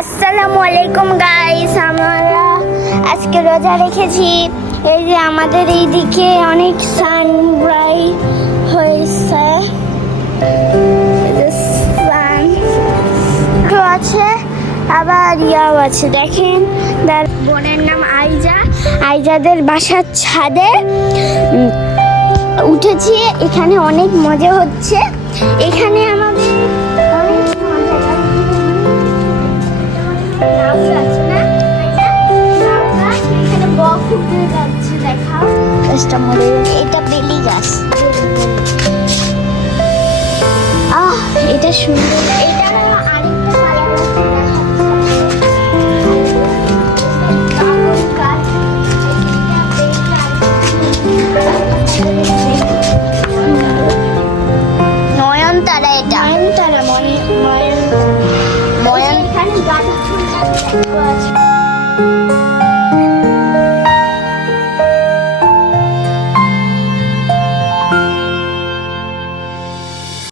আসসালামু আলাইকুম গাইস, আমরা আজকে রোজা রেখেছি। এই যে আমাদের এইদিকে অনেক সানরাইজ হয়েছে, সান আছে আবার ইয়াও আছে। দেখেন বোনের নাম আইজা, আইজাদের বাসার ছাদে উঠেছি। এখানে অনেক মজা হচ্ছে। এখানে আমাদের অনেক মজা এটা বেলি গাছ। এটা সুন্দর। এটা আরেকটা কালার নয়নতারা। এটা নয়নতারা, ময়ন এখানে গাছ আছে।